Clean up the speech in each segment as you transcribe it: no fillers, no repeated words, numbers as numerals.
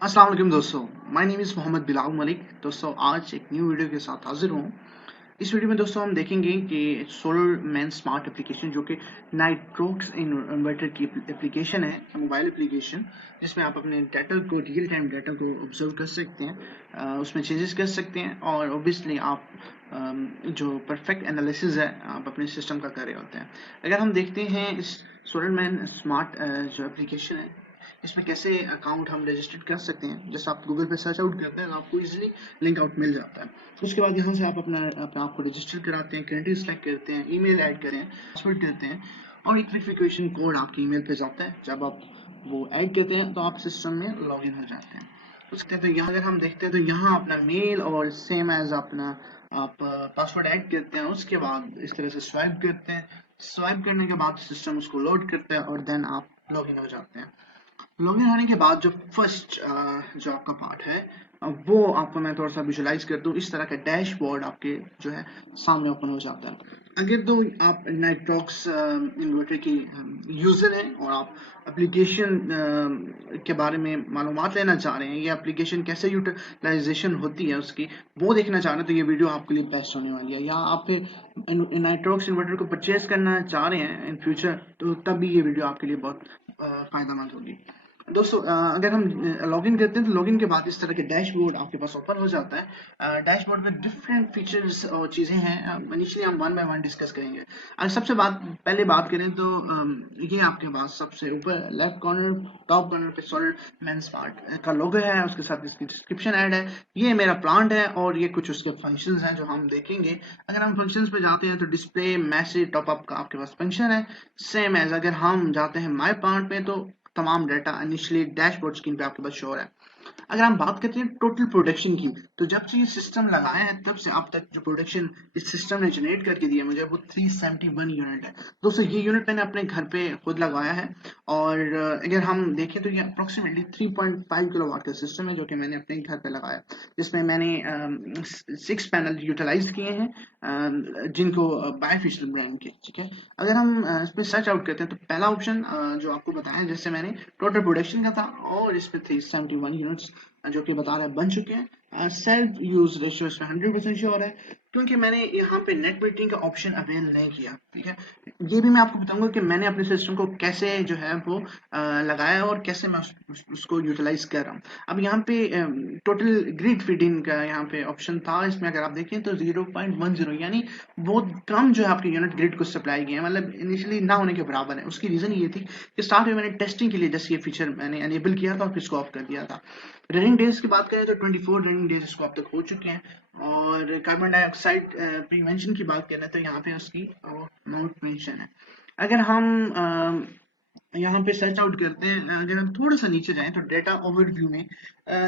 अस्सलाम वालेकुम दोस्तों, my name is Mohammad Bilal Malik. दोस्तों आज एक न्यू वीडियो के साथ हाजिर हूँ। इस वीडियो में दोस्तों हम देखेंगे कि सोलर मैन स्मार्ट एप्लीकेशन जो कि नाइट्रोक्स इन्वर्टर की एप्लीकेशन है, मोबाइल एप्लीकेशन, जिसमें आप अपने डाटा को, रियल टाइम डाटा को ऑब्जर्व कर सकते हैं, उसमें चेंजेस कर सकते हैं और ऑब्वियसली आप जो परफेक्ट एनालिसिस है आप अपने सिस्टम का कर रहे होते हैं। अगर हम देखते हैं इस सोलर मैन स्मार्ट जो एप्लीकेशन है, इसमें कैसे अकाउंट हम रजिस्टर कर सकते हैं। जैसे आप गूगल पे सर्च आउट करते हैं तो आपको इजीली लिंक आउट मिल जाता है। उसके बाद यहाँ से आप अपने आप को रजिस्टर कराते हैं, कंट्री सेलेक्ट करते हैं, ईमेल ऐड करें, पासवर्ड करते हैं और एक वेरिफिकेशन कोड आपके ईमेल पे जाता है। जब आप वो ऐड करते हैं तो आप सिस्टम में लॉग इन हो जाते हैं। उसके तो यहाँ अगर हम देखते हैं तो यहाँ अपना मेल और सेम एज अपना आप पासवर्ड ऐड करते हैं। उसके बाद इस तरह से स्वाइप करते हैं। स्वाइप करने के बाद सिस्टम उसको लोड करता है और देन आप लॉग इन हो जाते हैं। लॉगिन होने के बाद जो फर्स्ट जो आपका पार्ट है, वो आपको मैं थोड़ा सा विजुलाइज कर दूं। इस तरह का डैशबोर्ड आपके जो है सामने ओपन हो जाता है। अगर तो आप नाइट्रोक्स इन्वर्टर की यूज़र हैं और आप एप्लीकेशन के बारे में मालूमात लेना चाह रहे हैं, ये एप्लीकेशन कैसे यूटिलाइजेशन होती है उसकी, वो देखना चाह रहे हैं, तो ये वीडियो आपके लिए बेस्ट होने वाली है। या आप फिर नाइट्रोक्स इन्वर्टर को परचेज करना चाह रहे हैं इन फ्यूचर, तो तब भी ये वीडियो आपके लिए बहुत फ़ायदेमंद होगी। दोस्तों अगर हम लॉगिन करते हैं तो लॉगिन के बाद इस तरह के डैशबोर्ड आपके पास ओपन हो जाता है। डैशबोर्ड में डिफरेंट फीचर्स और चीज़ें हैं। इनिशियली हम वन बाय वन डिस्कस करेंगे। अगर सबसे पहले बात करें तो ये आपके पास सबसे ऊपर लेफ्ट कॉर्नर, टॉप कॉर्नर पे सोलर मैन स्मार्ट का लोगो है, उसके साथ इसकी डिस्क्रिप्शन ऐड है। ये मेरा प्लांट है और ये कुछ उसके फंक्शंस हैं जो हम देखेंगे। अगर हम फंक्शंस पे जाते हैं तो डिस्प्ले मैसेज टॉपअप का आपके पास फंक्शन है, सेम एज अगर हम जाते हैं माई प्लांट पे तो तमाम डाटा इनिशियली डैशबोर्ड स्क्रीन पे आपके पास शो हो रहा है। अगर हम बात करते हैं टोटल प्रोडक्शन की, तो जब से ये सिस्टम लगाया है तब से अब तक जो प्रोडक्शन इस सिस्टम ने जनरेट करके दिया मुझे, वो 371 यूनिट है। दोस्तों ये यूनिट मैंने अपने घर पे खुद लगवाया है और अगर हम देखें तो ये अप्रोक्सीमेटली 3.5 किलोवाट का सिस्टम है जो कि मैंने अपने घर पे लगाया, जिसमें मैंने 6 पैनल यूटिलाइज किए हैं, जिनको बायोफिशियल ब्रांड के, ठीक है। अगर हम इस पर सर्च आउट करते हैं तो पहला ऑप्शन जो आपको बताया, जैसे मैंने टोटल प्रोडक्शन का था और इस पे 371 यूनिट्स जो कि बता रहा है बन चुके हैं। सेल्फ यूज रेशियो इसमें 100% श्योर है, क्योंकि मैंने यहाँ पे नेट मीटरिंग का ऑप्शन अवेल नहीं किया, ठीक है। ये भी मैं आपको बताऊंगा कि मैंने अपने सिस्टम को कैसे जो है वो लगाया और कैसे मैं उसको यूटिलाइज कर रहा हूँ। अब यहाँ पे टोटल ग्रिड फीडिंग का यहाँ पे ऑप्शन था, इसमें अगर आप देखें तो 0.10, यानी बहुत कम जो है आपके यूनिट ग्रिड को सप्लाई किए हैं, मतलब इनिशियली ना होने के बराबर है। उसकी रीजन ये थी कि स्टार्ट में मैंने टेस्टिंग के लिए जैसे ये फीचर मैंने एनेबल किया था और फिर इसको ऑफ कर दिया था। रनिंग डेज की बात करें तो 24 रनिंग डेज इसको अब तक हो चुके हैं। और कार्बन डाइऑक्साइड प्रिवेंशन की बात करें तो यहाँ पे उसकी अमाउंट मेंशन है। अगर हम यहाँ पे सर्च आउट करते हैं, अगर हम थोड़ा सा नीचे जाएं तो डेटा ओवरव्यू में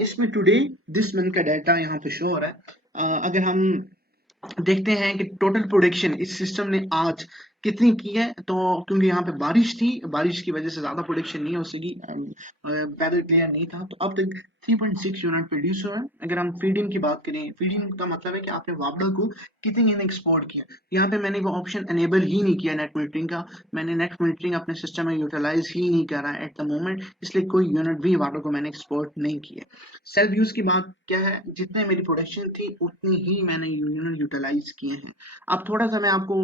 इसमें टुडे दिस मंथ का डाटा यहाँ पे शो हो रहा है। अगर हम देखते हैं कि टोटल प्रोडक्शन इस सिस्टम ने आज कितनी की है, तो क्योंकि यहाँ पे बारिश थी, बारिश की वजह से ज्यादा प्रोडक्शन नहीं हो सकी एंड वेदर क्लियर नहीं था, तो अब तक 3.6 यूनिट प्रोड्यूस हुआ है। अगर हम फीडिंग की बात करें, फीडिंग का मतलब है कि आपने वापडा को कितनी एक्सपोर्ट किया। यहाँ पे मैंने वो ऑप्शन एनेबल ही नहीं किया नेट मीटरिंग का। मैंने नेट मीटरिंग अपने सिस्टम में यूटिलाइज ही नहीं कर रहा है एट द मोमेंट, इसलिए कोई यूनिट भी वापडा को मैंने एक्सपोर्ट नहीं किया। सेल्फ यूज की बात क्या है, जितने मेरी प्रोडक्शन थी उतनी ही मैंने यूनिट यूटिलाइज किए हैं। अब थोड़ा सा मैं आपको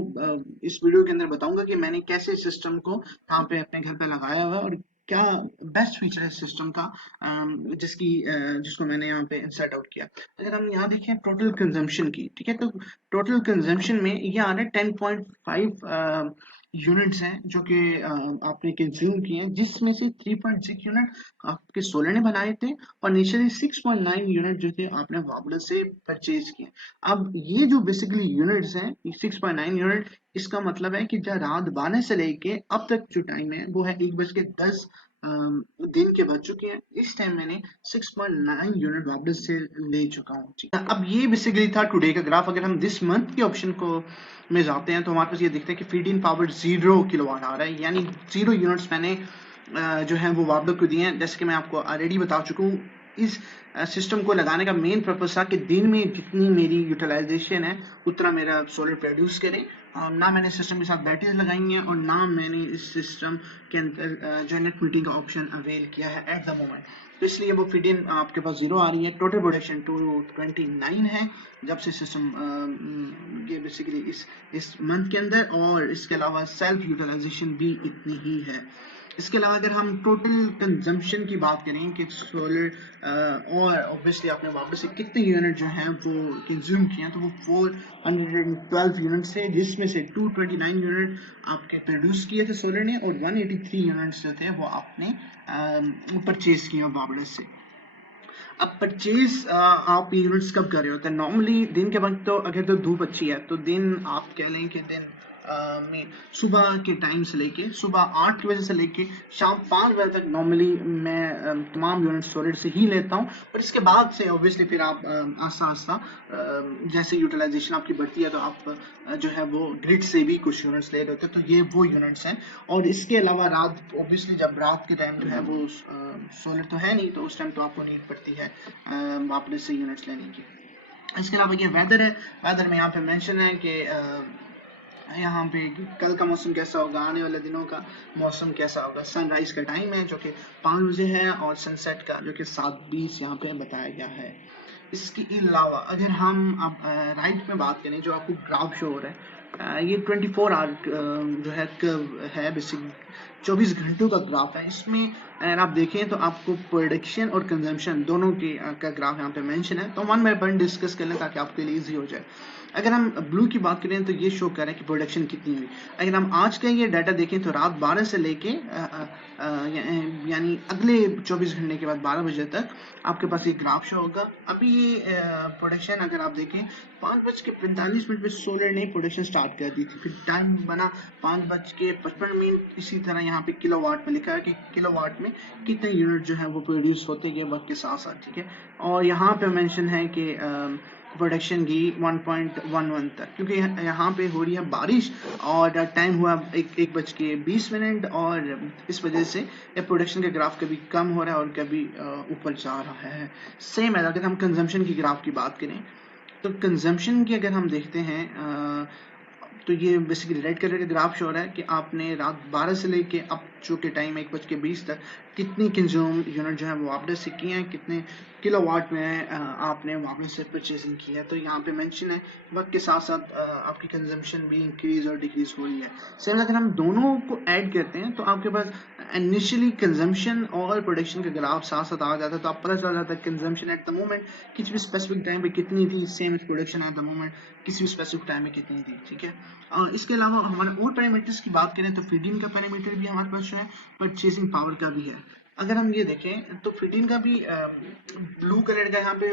इस वीडियो के अंदर बताऊंगा कि मैंने कैसे सिस्टम को यहाँ पे अपने घर पे लगाया हुआ है और क्या बेस्ट फीचर है सिस्टम का, जिसको मैंने यहाँ पे इंसर्ट आउट किया। अगर हम यहाँ देखें टोटल कंजम्पशन की, ठीक है, तो टोटल कंजम्पशन में ये आ रहा है 10.5 यूनिट्स हैं जो कि आपने कंज्यूम किए हैं, जिसमें से 3.6 यूनिट आपके सोलर ने बनाए थे और इनिशियली 6.9 यूनिट जो थे आपने वापडा से परचेज किए। अब ये जो बेसिकली यूनिट्स हैं 6.9 यूनिट, इसका मतलब है कि जब रात 12 से लेके अब तक जो टाइम है वो है 1:10 दिन के बज चुके हैं। इस टाइम मैंने 6.9 यूनिट वापस से ले चुका हूँ, ठीक है। अब ये बेसिकली था टुडे का ग्राफ। अगर हम दिस मंथ के ऑप्शन को में जाते हैं तो हमारे पास ये दिखता है कि फीड इन पावर 0 किलोवाट आ रहा है, यानी 0 यूनिट्स मैंने जो है वो वापडा को दिए हैं। जैसे कि मैं आपको ऑलरेडी बता चुका हूँ, इस सिस्टम को लगाने का मेन पर्पस था कि दिन में जितनी मेरी यूटिलाइजेशन है उतना मेरा सोलर प्रोड्यूस करे। ना मैंने सिस्टम के साथ बैटरीज लगाई हैं और ना मैंने इस सिस्टम के अंदर जो नेट मीटिंग का ऑप्शन अवेल किया है एट द मोमेंट, तो इसलिए वो फिट इन आपके पास 0 आ रही है। टोटल प्रोडक्शन 229 है जब से सिस्टम ये बेसिकली इस मंथ के अंदर, और इसके अलावा सेल्फ यूटिलाइजेशन भी इतनी ही है। इसके अलावा अगर हम टोटल कंजम्पशन की बात करें कि सोलर और ऑब्वियसली आपने वापस से कितने यूनिट जो हैं वो कंज्यूम किए हैं, तो वो 412 यूनिट्स थे, जिसमें से 229 यूनिट आपके प्रोड्यूस किए थे सोलर ने और 183 यूनिट्स जो थे वो आपने परचेज किए वापस से। अब परचेज आप यूनिट्स कब कर रहे होते हैं? नॉर्मली दिन के वक्त तो अगर तो धूप अच्छी है तो दिन आप कह लें कि दिन में सुबह के टाइम से लेके सुबह 8 बजे से लेके शाम 5 बजे तक नॉर्मली मैं तमाम यूनिट सोलर से ही लेता हूँ। और इसके बाद से ऑब्वियसली फिर आप आस्ता आस्ता जैसे यूटिलाइजेशन आपकी बढ़ती है तो आप जो है वो ग्रिड से भी कुछ यूनिट्स ले लेते हैं, तो ये वो यूनिट्स हैं। और इसके अलावा रात ऑब्वियसली जब रात के टाइम जो है वो सोलर तो है नहीं, तो उस टाइम तो आपको नीड पड़ती है वापस से यूनिट्स लेने की। इसके अलावा ये वेदर है, वेदर में यहाँ पे मेंशन है कि यहाँ पे कल का मौसम कैसा होगा, आने वाले दिनों का मौसम कैसा होगा। सनराइज का टाइम है जो कि 5 बजे है और सनसेट का जो कि 7:20 यहाँ पे बताया गया है। इसके अलावा अगर हम अब राइट में बात करें, जो आपको ग्राफ शो हो रहा है, ये 24 आवर जो है कर्व है, बेसिक 24 घंटों का ग्राफ है। इसमें अगर आप देखें तो आपको प्रोडक्शन और कंजम्पशन दोनों की का ग्राफ यहाँ पे मेंशन है, तो वन बाय वन डिस्कस कर लें ताकि आपके लिए इजी हो जाए। अगर हम ब्लू की बात करें तो ये शो कर रहा है कि प्रोडक्शन कितनी हुई। अगर हम आज का ये डाटा देखें तो रात 12 से लेके यानी अगले 24 घंटे के बाद 12 बजे तक आपके पास ये ग्राफ शो होगा। अभी ये प्रोडक्शन अगर आप देखें 5:45 पे सोलर ने प्रोडक्शन स्टार्ट कर दी थी, फिर टाइम बना 5:55। इसी तरह यहाँ पे किलोवाट में लिखा है कि किलोवाट में कितने यूनिट जो है वो प्रोड्यूस होते गए वक्त के साथ साथ, ठीक है। और यहाँ पे मेंशन है कि प्रोडक्शन की 1.11 तक, क्योंकि यहाँ पे हो रही है बारिश और टाइम हुआ 1:20 और इस वजह से ये प्रोडक्शन का ग्राफ कभी कम हो रहा है और कभी ऊपर जा रहा है। सेम है अगर हम कंजम्पशन की ग्राफ की बात करें, तो कंजम्पशन की अगर हम देखते हैं तो ये बेसिकली रेड कलर का ग्राफ शो रहा है कि आपने रात 12 से लेके अब जो के टाइम 1:20 तक कितनी कंज्यूम यूनिट जो है वो वापस से किए हैं, कितने किलोवाट में आपने वापस से परचेजिंग की है। तो यहाँ पे मेंशन है वक्त के साथ साथ आपकी कंजम्पशन भी इंक्रीज और डिक्रीज हो रही है। सेम अगर हम दोनों को ऐड करते हैं तो आपके पास इनिशियली कंजम्पशन और प्रोडक्शन का ग्राफ साथ साथ आ जाता है, तो आप पता चल जाता है कंजम्पशन एट द मोमेंट किसी भी स्पेसिफिक टाइम पे कितनी थी, same as production at the moment किसी भी स्पेसिफिक टाइम में कितनी थी, ठीक है। इसके अलावा हमारे और पैरामीटर्स की बात करें तो फीडिंग का पैरामीटर भी हमारे पास जो है, परचेसिंग पावर का भी है। अगर हम ये देखें तो फीडिंग का भी ब्लू कलर का यहाँ पे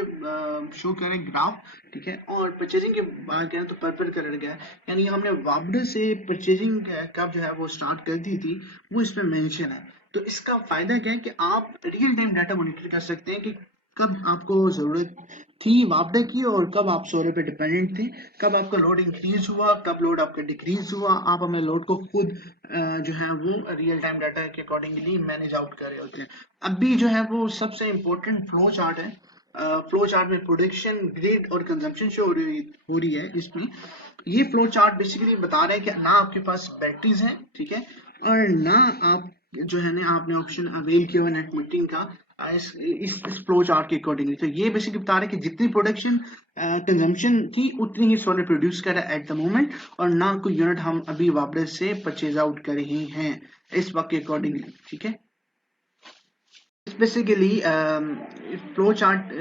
शो कर रहे हैं ग्राफ, ठीक है। और परचेजिंग की बात करें तो पर्पल कलर का है, यानी हमने वापस से परचेजिंग कब जो है वो स्टार्ट कर दी थी वो इसमें मेंशन है। तो इसका फायदा क्या है कि आप रियल टाइम डाटा मॉनिटर कर सकते हैं कि कब आपको जरूरत थी वापडे की और कब आप सोलर पे डिपेंडेंट थे, कब आपका लोड इंक्रीज हुआ, कब लोड आपका डिक्रीज हुआ। आप अपने लोड को खुद जो है वो रियल टाइम डाटा के अकॉर्डिंगली मैनेज आउट कर रहे होते हैं। अभी जो है वो सबसे इम्पोर्टेंट फ्लो चार्ट है। फ्लो चार्ट में प्रोडक्शन, ग्रिड और कंजम्पशन शो हो रही है। इसमें ये फ्लो चार्ट बेसिकली बता रहे हैं कि ना आपके पास बैटरीज हैं, ठीक है, और ना आप जो है ना आपने ऑप्शन अवेल किया हुआ नेट मीटिंग का इस फ्लो चार्ट के अकॉर्डिंगली। तो ये बेसिकली बता रहे हैं कि जितनी प्रोडक्शन कंजम्पशन थी उतनी ही सोलर प्रोड्यूस कर रहा है एट द मोमेंट, और ना कोई यूनिट हम अभी वापस से परचेज आउट कर रहे हैं इस वक्त के अकॉर्डिंगली, ठीक है। बेसिकली फ्लो चार्ट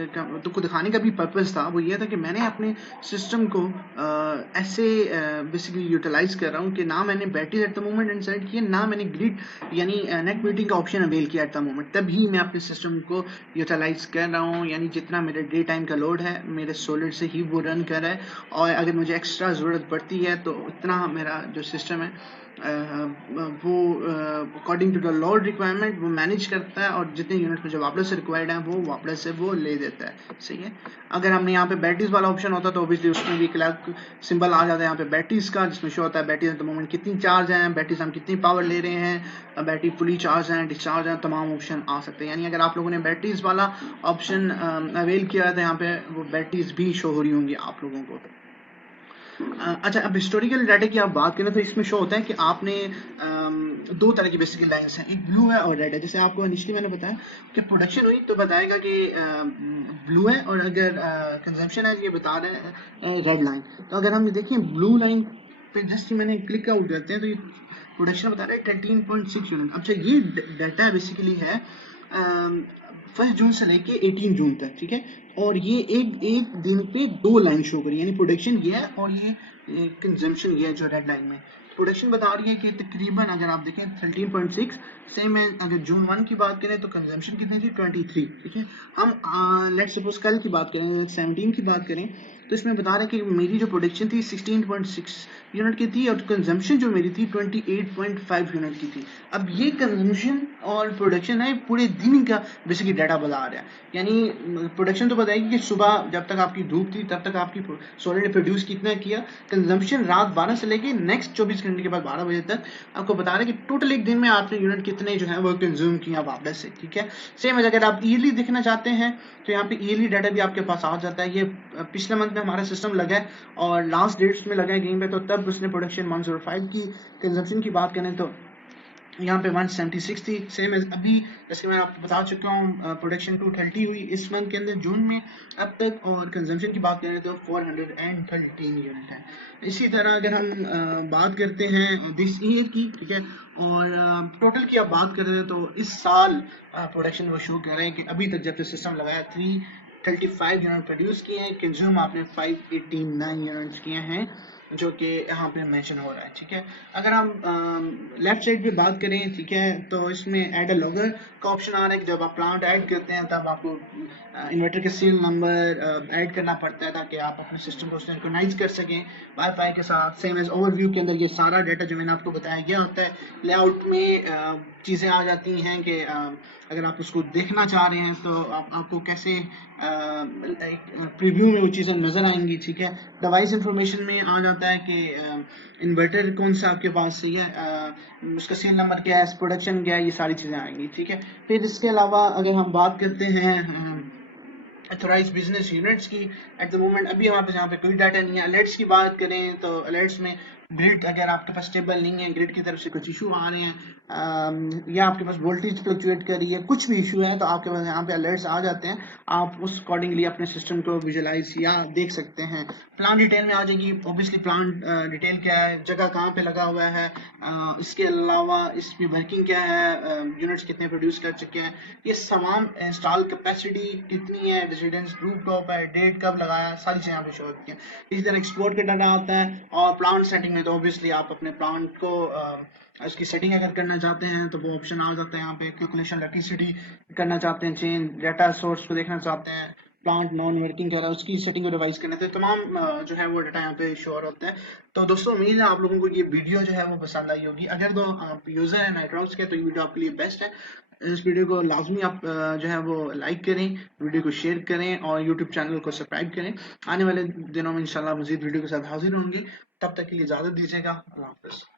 तो को दिखाने का भी पर्पस था, वो ये था कि मैंने अपने सिस्टम को ऐसे बेसिकली यूटिलाइज कर रहा हूँ कि ना मैंने battery eight the moment insert किए, ना मैंने ग्रिड यानी नेट मीटिंग का ऑप्शन अवेल किया एट द मोमेंट, तभी मैं अपने सिस्टम को यूटिलाइज कर रहा हूँ। यानी जितना मेरे डे टाइम का लोड है मेरे सोलर से ही वो रन कर रहा है, और अगर मुझे एक्स्ट्रा ज़रूरत पड़ती है तो इतना मेरा जो सिस्टम है वो according to the load requirement वो मैनेज करता है और जितने यूनिट मुझे वापस से रिक्वायर्ड है वो वापस से वो ले देता है। सही है। अगर हमने यहाँ पे बैटरीज वाला ऑप्शन होता तो ऑब्वियसली उसमें भी क्लॉक सिंबल आ जाता है यहाँ पे बैटरीज का, जिसमें शो होता है बैटरीज एट द मोमेंट कितनी चार्ज है, बैटरीज हम कितनी पावर ले रहे हैं, बैटरी फुली चार्ज है, डिस्चार्ज है, तमाम ऑप्शन आ सकते हैं। यानी अगर आप लोगों ने बैटरीज वाला ऑप्शन अवेल किया है तो यहाँ पे वो बैटरीज भी शो हो रही होंगी आप लोगों को। अच्छा, अब हिस्टोरिकल डाटा की आप बात करें तो इसमें शो होता है कि आपने दो तरह की बेसिकली लाइंस हैं, एक ब्लू है और रेड है। जैसे आपको इनिशियली मैंने बताया कि प्रोडक्शन हुई तो बताएगा कि ब्लू है, और अगर कंजम्पशन है ये बता रहा है रेड लाइन। तो अगर हम देखें ब्लू लाइन पे जस्ट मैंने क्लिक आउट करते हैं तो ये प्रोडक्शन बता रहा है 13.6 यूनिट। अच्छा, ये डाटा बेसिकली है 1 जून से लेके 18 जून तक, ठीक है। और ये एक दिन पे दो लाइन शो करी, यानी प्रोडक्शन ये है और ये कंजम्पशन ये है जो रेड लाइन में। प्रोडक्शन बता रही है कि तकरीबन अगर आप देखें 13.6, सेम है। अगर जून 1 की बात करें तो कंजम्पशन कितनी थी 23, ठीक है। हम लेट्स सपोज कल की बात करें 17 की बात करें तो इसमें बता रहे हैं कि मेरी जो प्रोडक्शन थी 16.6 यूनिट की थी और कंजम्पशन जो मेरी थी 28.5 यूनिट की थी। अब ये कंजम्पशन और प्रोडक्शन है पूरे दिन का बेसिकली डाटा बता रहा है। यानी प्रोडक्शन तो बताएगी कि सुबह जब तक आपकी धूप थी तब तक आपकी सोलर ने प्रोड्यूस कितना किया। कंजम्पशन रात 12 से लेके नेक्स्ट 24 घंटे के बाद 12 बजे तक आपको बता रहा है कि टोटल एक दिन में आपने यूनिट कितने जो है वो कंज्यूम किया वापस से, ठीक है। सेम है अगर आप ईयरली देखना चाहते हैं तो यहाँ पे ईयरली डाटा भी आपके पास आ जाता है। ये पिछले मंथ में हमारा सिस्टम लगा है और लास्ट डेट्स में लगा है कहीं पे, तो तब उसने प्रोडक्शन 105 की, कंजम्पशन की बात करें तो यहाँ पे 176 थी। सेम है अभी जैसे मैं आपको बता चुका हूँ प्रोडक्शन 230 हुई इस मंथ के अंदर जून में अब तक, और कंजम्पशन की बात करें तो 413 यूनिट है। इसी तरह अगर हम बात करते हैं दिस ईयर की, ठीक है, और टोटल की आप बात कर रहे हैं तो इस साल प्रोडक्शन वो शो कर रहे हैं कि अभी तक जब से सिस्टम लगाया 335 यूनिट प्रोड्यूस किए हैं, कंज्यूम आपने 589 यूनिट्स किए हैं जो कि यहाँ पे मेंशन हो रहा है, ठीक है। अगर हम लेफ्ट साइड पे बात करें, ठीक है, तो इसमें ऐड अ लॉगर का ऑप्शन आ रहा है कि जब आप प्लांट ऐड करते हैं तब आपको इन्वर्टर के सीरियल नंबर ऐड करना पड़ता है ताकि आप अपने सिस्टम को सिंक्रोनाइज कर सकें वाईफाई के साथ। सेम एज ओवरव्यू के अंदर ये सारा डाटा जो मैंने आपको बताया गया होता है। लेआउट में चीज़ें आ जाती हैं कि अगर आप उसको देखना चाह रहे हैं तो आपको कैसे प्रीव्यू में वो चीज़ें नज़र आएंगी, ठीक है। डिवाइस इंफॉर्मेशन में आ जाता है कि इन्वर्टर कौन सा आपके पास सही है, उसका सीरियल नंबर क्या है, प्रोडक्शन क्या है, ये सारी चीज़ें आएंगी, ठीक है। फिर इसके अलावा अगर हम बात करते हैं अथोराइज बिजनेस यूनिट्स की, एट द मोमेंट अभी हमारे पास यहाँ पे कोई डाटा नहीं है। अलर्ट्स की बात करें तो अलर्ट्स में ग्रिड अगर आपके पास स्टेबल नहीं है, ग्रिड की तरफ से कुछ इशू आ रहे हैं या आपके पास वोल्टेज फ्लक्चुएट कर रही है, कुछ भी इशू है तो आपके पास यहाँ पे अलर्ट्स आ जाते हैं। आप उस अकॉर्डिंगली अपने सिस्टम को विजुअलाइज या देख सकते हैं। प्लान डिटेल में आ जाएगी, ऑब्वियसली प्लान डिटेल क्या है, जगह कहाँ पे लगा हुआ है, इसके अलावा इसकी वर्किंग क्या है, यूनिट्स कितने प्रोड्यूस कर चुके हैं, ये तमाम इंस्टॉल कैपेसिटी कितनी है, रेजिडेंस रूफटॉप है, डेट कब लगाया, सारी चीज़ें यहाँ पे शो होती हैं। इसी तरह एक्सपोर्ट का डाटा आता है। और प्लांट सेटिंग में तो ऑब्वियसली आप अपने प्लांट को उसकी सेटिंग अगर करना चाहते हैं तो वो ऑप्शन आ जाता है यहाँ पे। कैलकुलेशन इलेक्ट्रिसिटी करना चाहते हैं, चेंज डाटा सोर्स को देखना चाहते हैं, प्लांट नॉन वर्किंग कर रहा है उसकी सेटिंग को रिवाइज करना, तो तमाम जो है वो डाटा यहाँ पे शो होता है। तो दोस्तों उम्मीद है आप लोगों को ये वीडियो जो है वो पसंद आई होगी। अगर तो आप यूजर है नाइट्रॉक्स के तो ये वीडियो आपके लिए बेस्ट है। इस वीडियो को लाजमी आप जो है वो लाइक करें, वीडियो को शेयर करें और यूट्यूब चैनल को सब्सक्राइब करें। आने वाले दिनों में इंशाल्लाह मजीद वीडियो के साथ हाजिर होंगे, तब तक के लिए इजाजत दीजिएगा। अल्लाह हाफिज़।